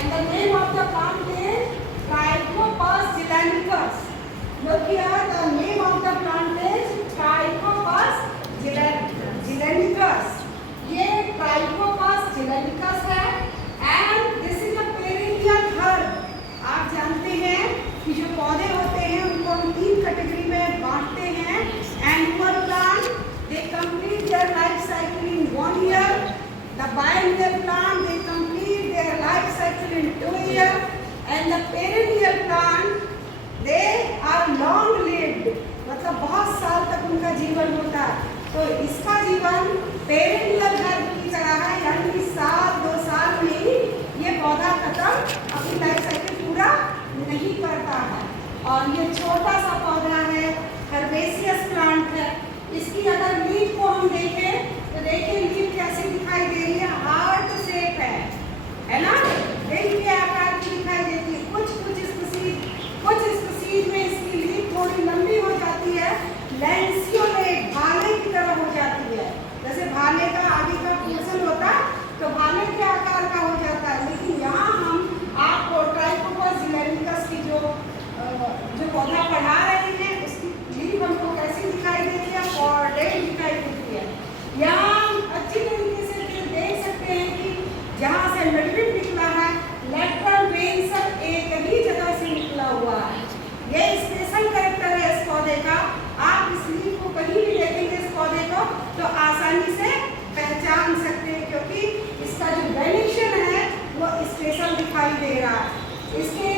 and the name of the plant is Trichopas gelanicus. Look here, the name of the plant is Trichopas gelanicus. ये Trichopas gelanicus है and this is a perennial herb. आप जानते हैं कि जो पौधे होते हैं उनको हम 3 कैटेगरी में बांटते हैं. Annual plant, they complete their life cycle in 1 year. The biennial plant, they complete their life cycle in 2 years. And the perennial plant, they are long lived. मतलब बहुत साल तक उनका जीवन होता है. तो इसका जीवन पेरेनियल हर्ब की तरह है, यानी कि 2 साल में ही ये पौधा खत्म अपनी लाइफ साइकिल पूरा नहीं करता है. और ये छोटा सा पौधा है, हर्बेसियस प्लांट है. इसकी अगर लीफ को हम देखें तो देखिए लीफ कैसी दिखाई दे रही है, हार्ट शेप है ना, दिल के आकार की दिखाई देती है. कुछ स्पीसीज में इसकी लीफ थोड़ी लंबी हो जाती है, लैंसियोलेट भाले की तरह हो जाती है. जैसे भाले का आगे का पोर्शन होता है तो भाले के आकार का हो जाता है. लेकिन यहाँ हम आपको ट्राइकोपस गिलेनिकस की जो पौधा पढ़ा रहे हैं उसकी लीफ हमको कैसी दिखाई देती है, कॉर्डेट दिखाई देती है. यहाँ अच्छी तरीके से देख सकते हैं कि जहाँ से मिडरिप निकला है, लेटरल वेन सब एक ही जगह से निकला हुआ है. ये स्पेशल कैरेक्टर है इस पौधे का. आप इस लीफ को कहीं भी देखेंगे इस पौधे को तो आसानी से पहचान सकते हैं, क्योंकि इसका जो वेरिएशन है वो स्पेशल दिखाई दे रहा है. इसके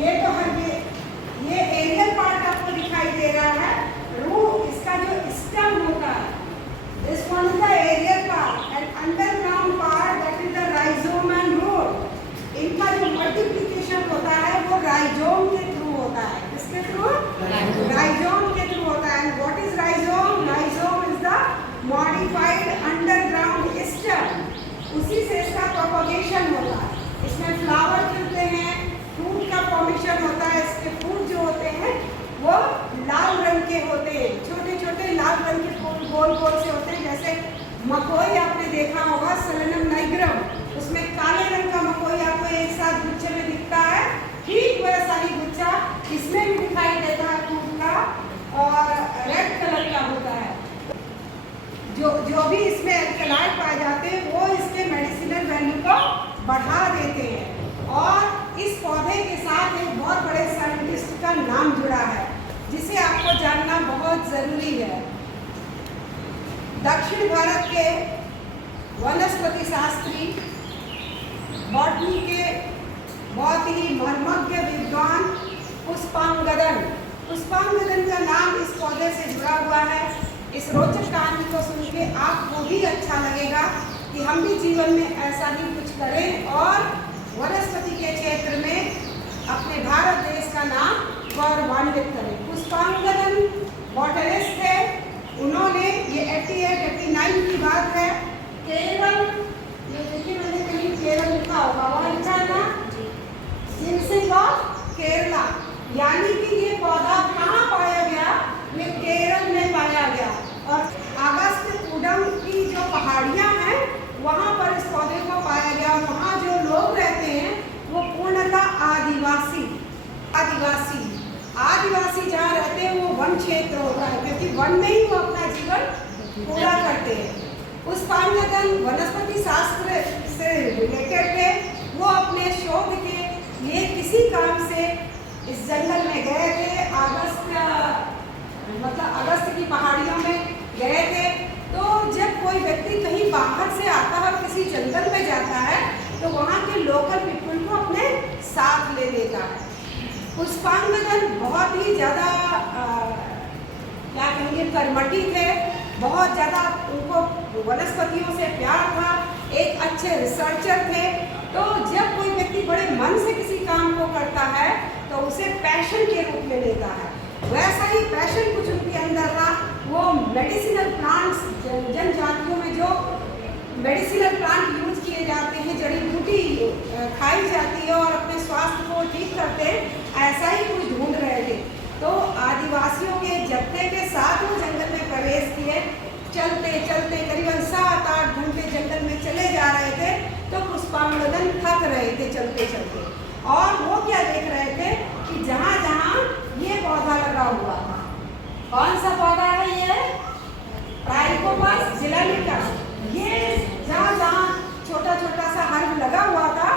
ये एरियल पार्ट आपको दिखाई दे रहा है. रूट, इसका जो स्टेम होता है, this one is the aerial part and underground part that is the rhizome and root. इनका जो मल्टीप्लिकेशन होता है वो राइजोम के थ्रू होता है. किसके थ्रू? राइजोम के थ्रू होता है. And what is rhizome? Rhizome is the modified underground stem. उसी से इसका प्रोपगेशन होता है. इसमें फ्लावर खिलते हैं, फ्रूट का फॉर्मेशन होता है. इसके फ्रूट जो होते हैं वो लाल रंग के होते हैं, छोटे छोटे लाल रंग के फूल गोल गोल से होते हैं. जैसे मकोई आपने देखा होगा, सेलेनम नाइग्रम, उसमें काले रंग का मकोई आपको एक साथ गुच्छे में दिखता है. ठीक वैसा ही गुच्छा इसमें भी दिखाई देता है फूल का, और रेड कलर का होता है. जो भी इसमें एल्कलाइड पाए जाते हैं वो इसके मेडिसिनल वैल्यू को बढ़ा देते हैं. और इस पौधे के साथ एक बहुत बड़े साइंटिस्ट का नाम जुड़ा है जिसे आपको जानना बहुत ज़रूरी है. दक्षिण भारत के वनस्पति शास्त्री, बॉटनी के बहुत ही मर्मज्ञ विद्वान पुष्पांगदन का नाम इस पौधे से जुड़ा हुआ है. इस रोचक कहानी को सुन के आपको भी अच्छा लगेगा कि हम भी जीवन में ऐसा ही कुछ करें और वनस्पति के क्षेत्र में अपने भारत देश का नाम गौरवान्वित करें. पुष्पांगदन बॉटनिस्ट है. उन्होंने ये 88-89 की बात है, केरल, ये देखिए मैंने कहीं केरल लिखा होगा, वहाँ लिखा है ना, जिनसिंग ऑफ केरला, यानी कि ये पौधा कहाँ पाया गया? ये केरल में पाया गया. और अगस्त्यकूडम की जो पहाड़ियाँ हैं वहाँ पर इस पौधे को पाया गया. और वहाँ जो लोग रहते हैं वो पूर्णतः आदिवासी जहाँ रहते हैं वो वन क्षेत्र होता है, क्योंकि वन में ही वो अपना जीवन पूरा करते हैं. पुष्पांगदन वनस्पति शास्त्र से रिलेटेड थे. वो अपने शोध के लिए किसी काम से इस जंगल में गए थे, अगस्त की पहाड़ियों में गए थे. तो जब कोई व्यक्ति कहीं बाहर से आता है और किसी जंगल में जाता है तो वहाँ के लोकल पीपल को अपने साथ ले लेता है. पुष्पांगदन बहुत ही ज़्यादा क्या कहेंगे, कर्मठी थे. बहुत ज़्यादा उनको वनस्पतियों से प्यार था. एक अच्छे रिसर्चर थे. तो जब कोई व्यक्ति बड़े मन से किसी काम को करता है तो उसे पैशन के रूप में लेता है. वैसा ही पैशन कुछ उनके अंदर था. वो मेडिसिनल प्लांट्स, जनजातियों में जो मेडिसिनल प्लांट यूज किए जाते हैं, जड़ी बूटी खाई जाती है और अपने स्वास्थ्य को ठीक करते हैं, ऐसा ही कुछ ढूंढ रहे थे. तो आदिवासियों के जत्थे के साथ वो जंगल में प्रवेश किए. चलते चलते करीबन 7-8 घंटे जंगल में चले जा रहे थे तो पुष्पांगदन थक रहे थे चलते चलते, और वो क्या देख रहे थे कि जहाँ जहाँ ये पौधा लगा हुआ था, कौन सा पौधा है ये? ट्राइकोपस जिलेनिकस। ये जहाँ जहाँ छोटा छोटा सा हर्ब लगा हुआ था,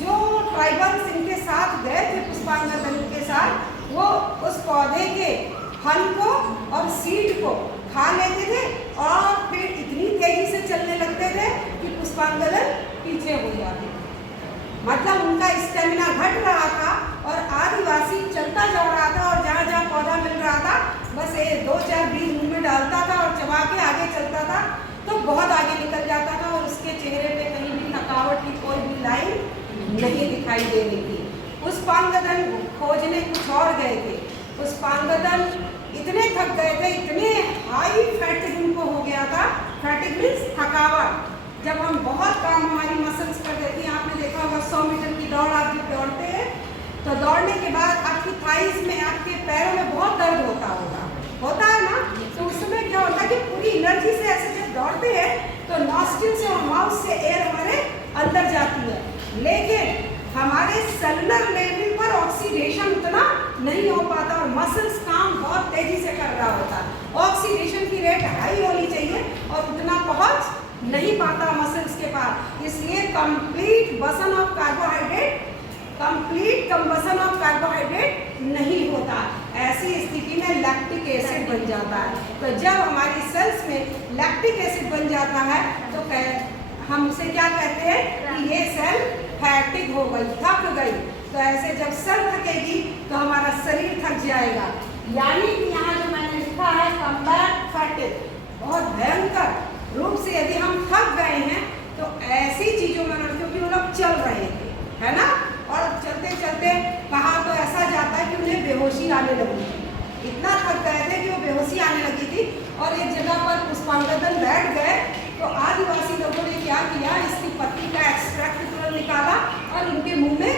जो ट्राइबल्स इनके साथ गए थे पुष्पांगदन के साथ, वो उस पौधे के फल को और सीड को खा लेते थे और फिर इतनी तेजी से चलने लगते थे कि पुष्पांगदन पीछे हो जाते थे। मतलब उनका स्टेमिना घट रहा था और आदिवासी चलता जा रहा था, और जहाँ जहाँ पौधा मिल रहा था बस ये 2-4 बीज मुंह में डालता था और चबा के आगे चलता था, तो बहुत आगे निकल जाता था और उसके चेहरे पे कहीं भी थकावट की कोई भी लाइन नहीं दिखाई दे रही थी। पुष्पांगदन खोजने कुछ और गए थे। पुष्पांगदन इतने थक गए थे, इतने हाई फैटिग उनको हो गया था। फैटिग मीन्स थकावट। जब हम बहुत काम हमारी मसल्स कर देती हैं, आपने देखा होगा 100 मीटर की दौड़ आप जब दौड़ते हैं तो दौड़ने के बाद आपकी थाइस में, आपके पैरों में बहुत दर्द होता है ना। तो उस समय क्या होता है कि पूरी एनर्जी से ऐसे जब दौड़ते हैं तो नॉस्ट्रिल से और माउथ से एयर हमारे अंदर जाती है, लेकिन हमारे सेलुलर लेवल पर ऑक्सीडेशन उतना नहीं हो पाता और मसल्स काम बहुत तेजी से कर रहा होता है। ऑक्सीडेशन की रेट हाई होनी चाहिए और उतना पहुंच नहीं पाता मसल्स के पास, इसलिए कंप्लीट कंबसन ऑफ कार्बोहाइड्रेट नहीं होता। ऐसी स्थिति में लैक्टिक एसिड बन जाता है। तो जब हमारी सेल्स में लैक्टिक एसिड बन जाता है तो हम उसे क्या कहते हैं कि ये सेल फैटिग हो गई, थक गई। तो ऐसे जब सेल थकेगी तो हमारा शरीर थक जाएगा। यानी कि यहाँ जो मैंने लिखा है कम्बैट फैटिग, बहुत भयंकर रूप से यदि हम थक गए हैं तो ऐसी चीजों में, क्योंकि वो लोग चल रहे थे, है ना, और चलते चलते कहा तो ऐसा जाता है कि उन्हें बेहोशी आने लगी थी। इतना थक गए थे कि वो बेहोशी आने लगी थी और एक जगह पर पुष्पांगदन बैठ गए। तो आदिवासी लोगों ने क्या किया, इसकी पत्ती का एक्सट्रैक्ट तुरंत निकाला और उनके मुंह में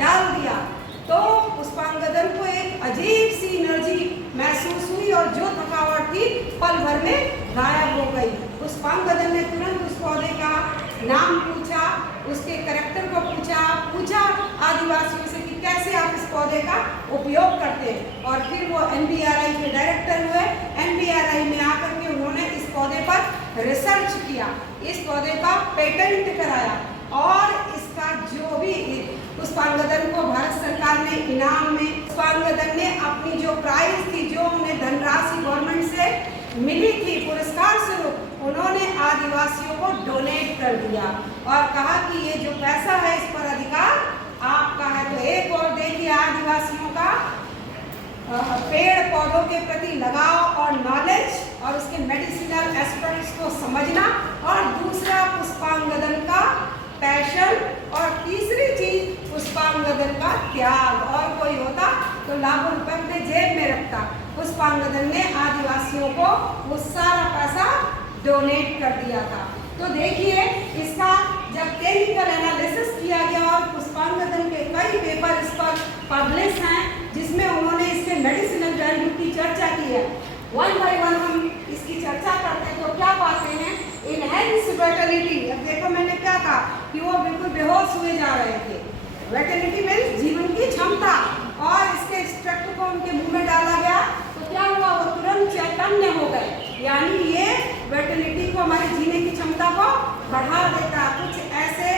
डाल दिया। तो पुष्पांगदन को एक अजीब सी एनर्जी महसूस हुई और जो थकावट थी पल भर में गायब हो गई। पुष्पांगदन ने तुरंत उस पौधे का नाम पूछा, उसके कैरेक्टर को पूछा आदिवासियों से कि कैसे आप इस पौधे का उपयोग करते हैं। और फिर वो NBRI के डायरेक्टर हुए। NBRI में आकर के उन्होंने इस पौधे पर रिसर्च किया, इस पौधे का पेटेंट कराया और इसका जो भी पुष्पांगदन को भारत सरकार ने इनाम में, पुष्पांगदन ने अपनी जो प्राइज थी, जो उन्हें धनराशि गवर्नमेंट से मिली थी पुरस्कार स्वरूप, उन्होंने आदिवासियों को डोनेट कर दिया और कहा कि ये जो पैसा है इस पर अधिकार आपका है। तो एक और देखिए आदिवासियों का पेड़ पौधों के प्रति लगाव और नॉलेज और उसके मेडिसिनल एस्पेक्ट्स को समझना, और दूसरा पुष्पांगदन का पैशन, और तीसरी चीज पुष्पांगदन का त्याग। और कोई होता तो लाखों रुपए अपने जेब में रखता। पुष्पांगदन ने आदिवासियों को वो सारा पैसा डोनेट कर दिया था। तो देखिए इसका जब केमिकल एनालिसिस किया गया और पुष्पांगदन के कई पेपर इस पर पब्लिश हैं जिसमें उन्होंने इसके मेडिसिनल वैल्यू की चर्चा की है। वन बाय वन हम इसकी चर्चा करते हैं तो क्या पाते हैं, इनहेंस विटलिटी। अब देखो मैंने क्या कहा कि वो बिल्कुल बेहोश हुए जा रहे थे। विटलिटी मीन्स जीवन की क्षमता, और इसके एक्सट्रैक्ट को उनके मुंह में डाला गया तो क्या हुआ, वो तुरंत चैतन्य हो गए। यानी ये विटलिटी को, हमारे जीने की क्षमता को बढ़ा देता। कुछ ऐसे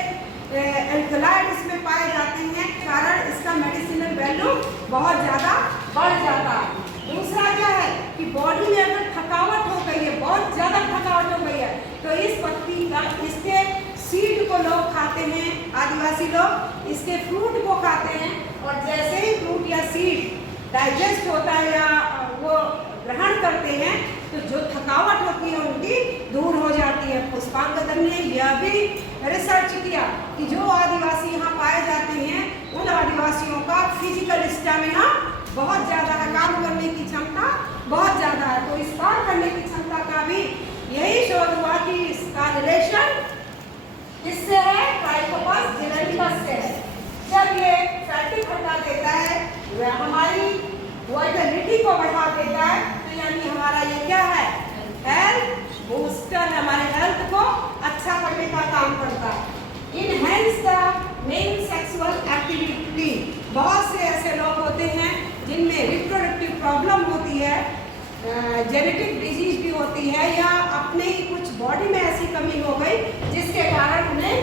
एल्कलॉइड इसमें पाए जाते हैं कारण इसका मेडिसिनल वैल्यू बहुत ज़्यादा बढ़ जाता है। दूसरा क्या है कि बॉडी में अगर थकावट हो गई है, बहुत ज़्यादा थकावट हो गई है, तो इस पत्ती का, इसके सीड को लोग खाते हैं, आदिवासी लोग इसके फ्रूट को खाते हैं, और जैसे ही फ्रूट या सीड डाइजेस्ट होता है या वो ग्रहण करते हैं तो जो थकावट होती है उनकी दूर हो जाती है। पुष्पांगदन ने यह भी रिसर्च किया कि जो आदिवासी यहाँ पाए जाते हैं उन आदिवासियों का फिजिकल स्टैमिना बहुत ज़्यादा है, काम करने की क्षमता बहुत ज़्यादा है। तो इस कार्य करने की क्षमता का भी यही शोध हुआ कि इसका रिलेशन किससे है, ट्राइकोपस जिलेनिकस से है। जब ये फैटिग हटा देता है, वह हमारी वाइटलिटी को बढ़ा देता है, तो यानी हमारा ये क्या है, हेल्थ बूस्टर, हमारे हेल्थ को अच्छा करने का काम करता है। Mail sexual activity. बहुत से ऐसे लोग होते हैं जिनमें रिप्रोडक्टिव प्रॉब्लम होती है, जेनेटिक डिजीज भी होती है, या अपने ही कुछ बॉडी में ऐसी कमी हो गई जिसके कारण उन्हें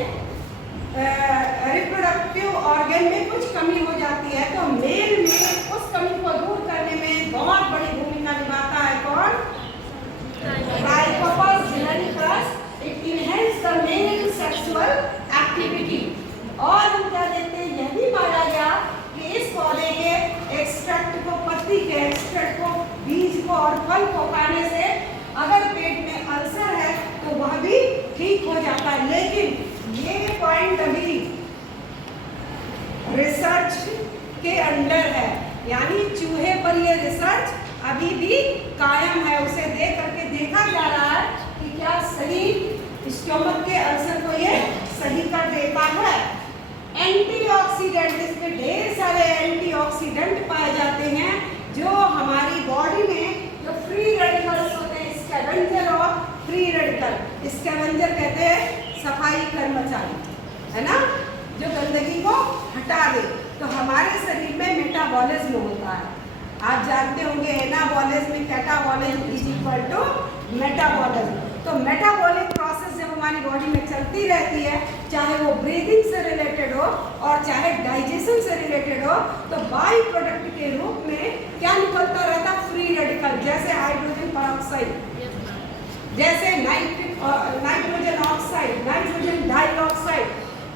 रिप्रोडक्टिव ऑर्गन में कुछ कमी हो जाती है। तो मेल में उस कमी को दूर करने में बहुत बड़ी भूमिका निभाता है कौन? Trichopus geneticus. It enhance the male sexual activity. और हम क्या देखते हैं, यह भी पाया गया कि इस पौधे के एक्सट्रैक्ट को, पत्ती के एक्सट्रैक्ट को, बीज को और फल को खाने से अगर पेट में अल्सर है तो वह भी ठीक हो जाता है। लेकिन ये पॉइंट अभी रिसर्च के अंडर है, यानी चूहे पर ये रिसर्च अभी भी कायम है। उसे देख करके देखा जा रहा है कि क्या सही स्टोमक के अल्सर को ये सही कर देता है। एंटीऑक्सीडेंट, इसमें ढेर सारे एंटीऑक्सीडेंट पाए जाते हैं जो हमारी बॉडी में जो फ्री रेडिकल्स होते हैं, स्कैवेंजर और फ्री रेडिकल। स्कैवेंजर कहते हैं सफाई कर्मचारी, है ना, जो गंदगी को हटा दे। तो हमारे शरीर में मेटाबॉलिज्म होता है, आप जानते होंगे anabolism, catabolism is equal to metabolism. तो मेटाबॉलिक प्रोसेस जब हमारी बॉडी में चलती रहती है, चाहे वो ब्रीदिंग से रिलेटेड हो और चाहे डाइजेशन से रिलेटेड हो, तो बाई प्रोडक्ट के रूप में क्या निकलता रहता? फ्री रेडिकल, जैसे हाइड्रोजन पेरोक्साइड, जैसे nitrogen oxide, nitrogen dioxide,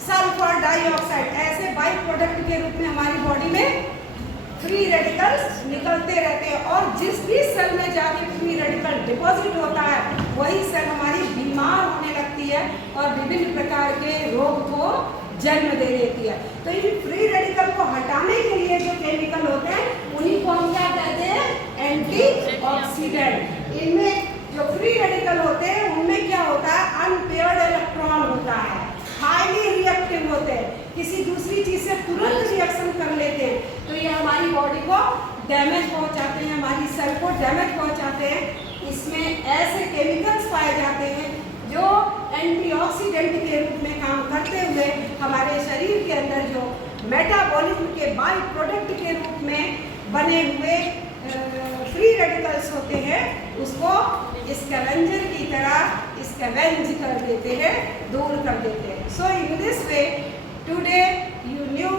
sulphur dioxide, ऐसे बाई प्रोडक्ट के रूप में हमारी बॉडी में फ्री रेडिकल्स निकलते रहते हैं। और जिस भी सेल में जाके फ्री रेडिकल डिपॉजिट होता है, वही सेल हमारी बीमार होने लगती है और विभिन्न प्रकार के रोग को जन्म दे देती है। तो इन फ्री रेडिकल को हटाने के लिए जो केमिकल होते हैं उन्हीं को हम क्या कहते हैं? एंटीऑक्सीडेंट। इनमें जो फ्री रेडिकल होते हैं उनमें क्या होता है? अनपेयर्ड इलेक्ट्रॉन होता है, हाईली रिएक्टिव होते हैं, किसी दूसरी चीज से तुरंत रिएक्शन कर लेते हैं। तो ये हमारी बॉडी को डैमेज पहुंचाते हैं, हमारी सेल को डैमेज पहुंचाते हैं। इसमें ऐसे केमिकल्स पाए जाते हैं जो एंटीऑक्सीडेंट के रूप में काम करते हुए हमारे शरीर के अंदर जो मेटाबॉलिज्म के बाई प्रोडक्ट के रूप में बने हुए फ्री रेडिकल्स होते हैं, उसको स्कैवेंजर की तरह स्कैवेंज कर देते हैं, दूर कर देते हैं। So in this way today you knew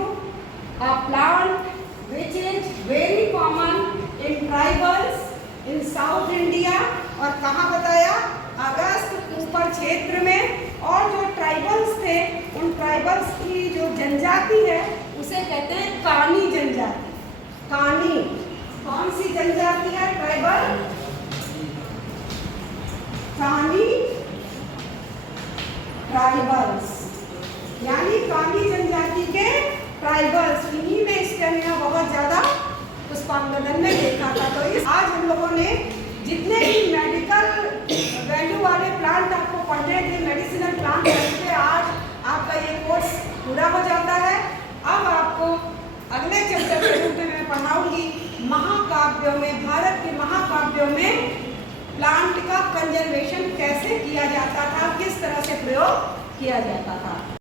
a plant which is very common in tribals in South India, और कहाँ बताया? अगस्त ऊपर क्षेत्र में। और जो ट्राइबल्स थे, उन ट्राइबल्स की जो जनजाति है उसे कहते हैं कानी जनजाति। कानी कौन सी जनजाति है? ट्राइबल कानी ट्राइबल्स, यानी कानी जनजाति के ट्राइबल्स। इन्हीं में स्टेमिना बहुत ज़्यादा पुष्पांगदन में देखा था। तो इस आज हम लोगों ने जितने भी मेडिकल वैल्यू वाले प्लांट आपको पढ़ने थे, मेडिसिनल प्लांट पढ़ते, आज आपका ये कोर्स पूरा हो जाता है। अब आपको अगले चैप्टर के रूप में मैं पढ़ाऊंगी महाकाव्यों में, भारत के महाकाव्यों में प्लांट का कंजर्वेशन कैसे किया जाता था, किस तरह से प्रयोग किया जाता था।